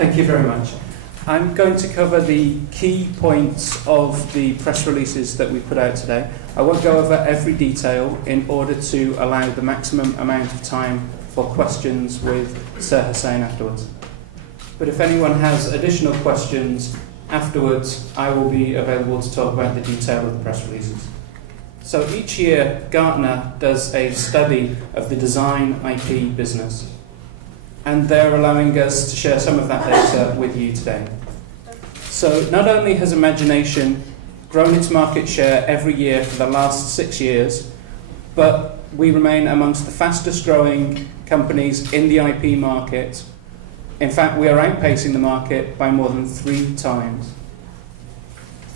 Thank you very much. I'm going to cover the key points of the press releases that we put out today. I won't go over every detail in order to allow the maximum amount of time for questions with Sir Hussain afterwards. But if anyone has additional questions afterwards, I will be available to talk about the detail of the press releases. So each year, Gartner does a study of the design IP business, and they're allowing us to share some of that data with you today. So not only has Imgination grown its market share every year for the last 6 years, but we remain amongst the fastest growing companies in the IP market. In fact, we are outpacing the market by more than 3 times.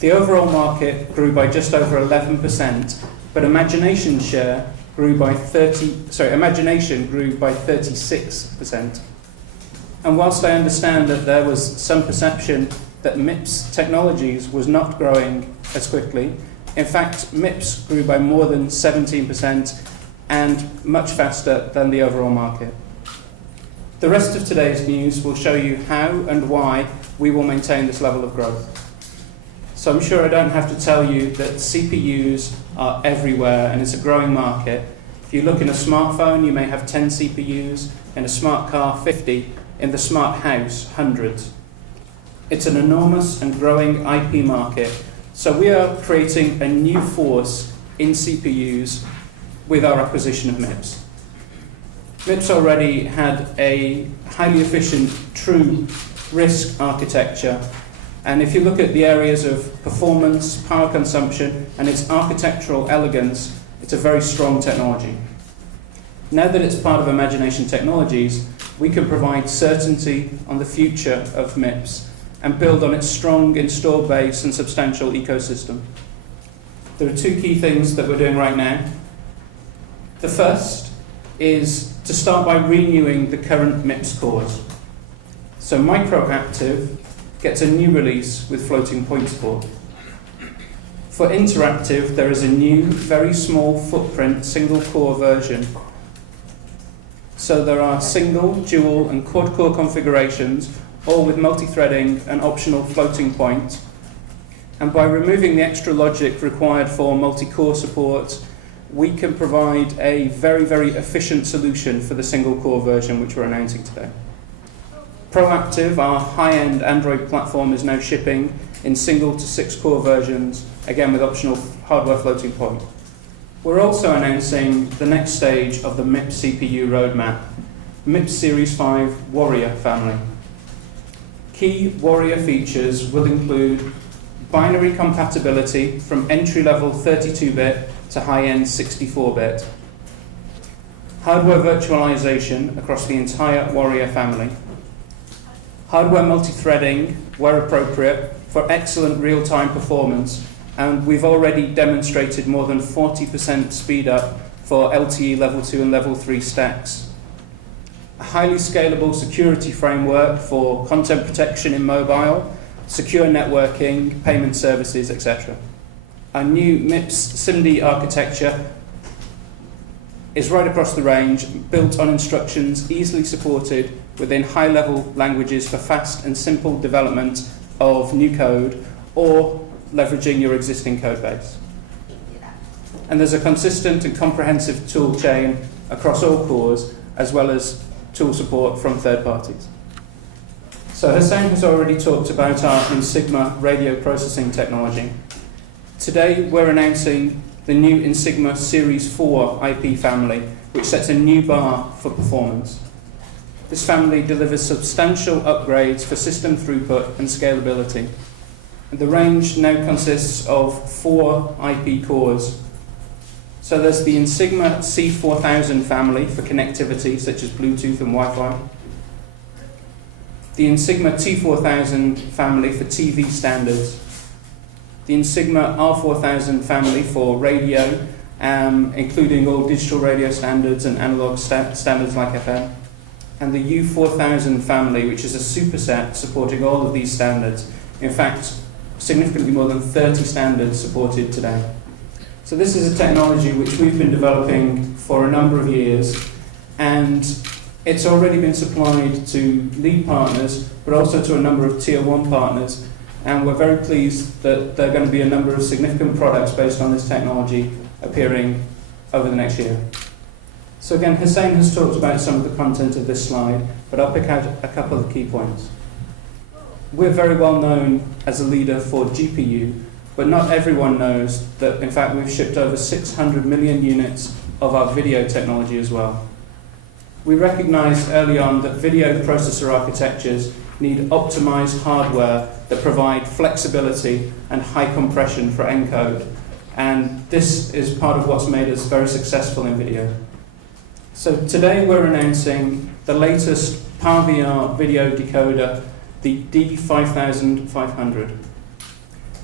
The overall market grew by just over 11%, but Imgination share grew by 36%. And whilst I understand that there was some perception that MIPS Technologies was not growing as quickly, in fact, MIPS grew by more than 17% and much faster than the overall market. The rest of today's news will show you how and why we will maintain this level of growth. So I'm sure I don't have to tell you that CPUs are everywhere and it's a growing market. If you look in a smartphone, you may have 10 CPUs, in a smart car 50, in the smart house hundreds. It's an enormous and growing IP market. So we are creating a new force in CPUs with our acquisition of MIPS. MIPS already had a highly efficient true RISC architecture. And if you look at the areas of performance, power consumption, and its architectural elegance, it's a very strong technology. Now that it's part of Imgination Technologies, we can provide certainty on the future of MIPS and build on its strong installed base and substantial ecosystem. There are 2 key things that we're doing right now. The first is to start by renewing the current MIPS cores. So Microactive gets a new release with floating point support. For Interactive, there is a new, very small footprint, single core version. So there are single, dual, and quad core configurations, all with multi-threading and optional floating point. And by removing the extra logic required for multi-core support, we can provide a very, very efficient solution for the single core version which we're announcing today. Proactive, our high-end Android platform, is now shipping in single to 6 core versions, again with optional hardware floating point. We're also announcing the next stage of the MIPS CPU roadmap, MIPS Series 5 Warrior family. Key Warrior features will include binary compatibility from entry-level 32-bit to high-end 64-bit, hardware virtualization across the entire Warrior family, hardware multi-threading where appropriate for excellent real-time performance, and we've already demonstrated more than 40% speed up for LTE Level 2 and Level 3 stacks. A highly scalable security framework for content protection in mobile, secure networking, payment services, etc. Our new MIPS SIMD architecture is right across the range, built on instructions easily supported within high-level languages for fast and simple development of new code or leveraging your existing code base. And there's a consistent and comprehensive tool chain across all cores, as well as tool support from third parties. So Hussain has already talked about our Insigma radio processing technology. Today we're announcing the new Insigma Series 4 IP family, which sets a new bar for performance. This family delivers substantial upgrades for system throughput and scalability. And the range now consists of 4 IP cores. So there's the Insigma C4000 family for connectivity, such as Bluetooth and Wi-Fi. The Insigma T4000 family for TV standards. The Insigma R4000 family for radio, including all digital radio standards and analog standards like FM. And the U4000 family, which is a superset supporting all of these standards. In fact, significantly more than 30 standards supported today. So this is a technology which we've been developing for a number of years, and It's already been supplied to lead partners, but also to a number of tier 1 partners, and we're very pleased that there are going to be a number of significant products based on this technology appearing over the next year. So again, Hussein has talked about some of the content of this slide, but I'll pick out a couple of key points. We're very well known as a leader for GPU, but not everyone knows that in fact we've shipped over 600 million units of our video technology as well. We recognized early on that video processor architectures need optimized hardware that provide flexibility and high compression for encode, and this is part of what's made us very successful in video. So today we're announcing the latest PowerVR video decoder, the D5500.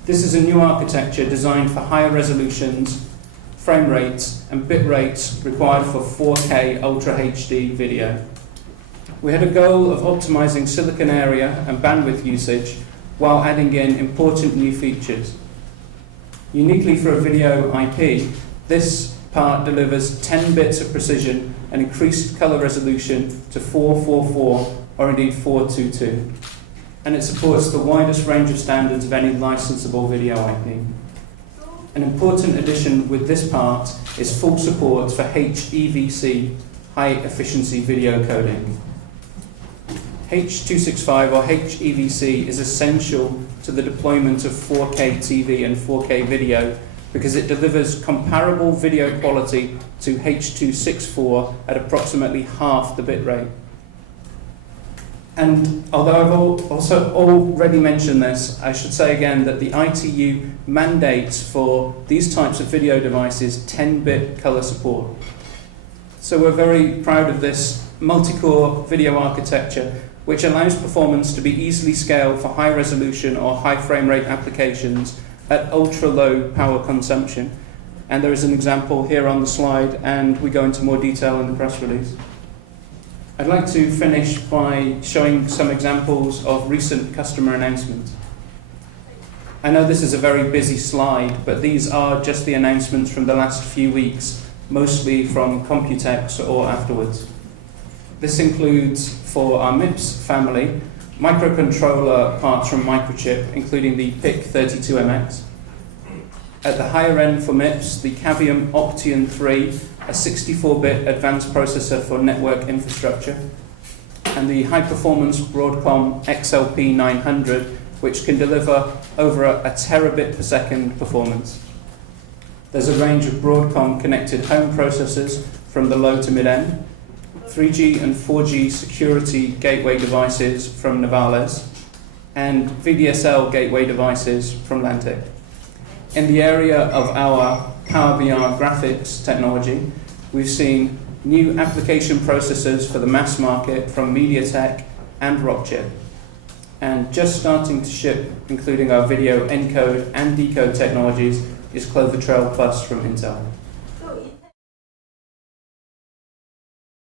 This is a new architecture designed for higher resolutions, frame rates and bit rates required for 4K Ultra HD video. We had a goal of optimizing silicon area and bandwidth usage while adding in important new features. Uniquely for a video IP, this part delivers 10 bits of precision and increased color resolution to 444 or indeed 422. And it supports the widest range of standards of any licensable video IP. An important addition with this part is full support for HEVC, high efficiency video coding. H.265 or HEVC is essential to the deployment of 4K TV and 4K video because it delivers comparable video quality to H.264 at approximately half the bit rate. And although I've also already mentioned this, I should say again that the ITU mandates for these types of video devices 10-bit color support. So we're very proud of this multi-core video architecture, which allows performance to be easily scaled for high resolution or high frame rate applications at ultra low power consumption. And there is an example here on the slide, and we go into more detail in the press release. I'd like to finish by showing some examples of recent customer announcements. I know this is a very busy slide, but these are just the announcements from the last few weeks, mostly from Computex or afterwards. This includes, for our MIPS family, microcontroller parts from Microchip, including the PIC32MX. At the higher end for MIPS, the Cavium Opteon 3, a 64-bit advanced processor for network infrastructure, and the high-performance Broadcom XLP 900, which can deliver over a terabit per second performance. There's a range of Broadcom connected home processors from the low to mid-end, 3G and 4G security gateway devices from Navales, and VDSL gateway devices from Lantic. In the area of our PowerVR graphics technology, we've seen new application processors for the mass market from MediaTek and Rockchip. And just starting to ship, including our video encode and decode technologies, is Clover Trail Plus from Intel.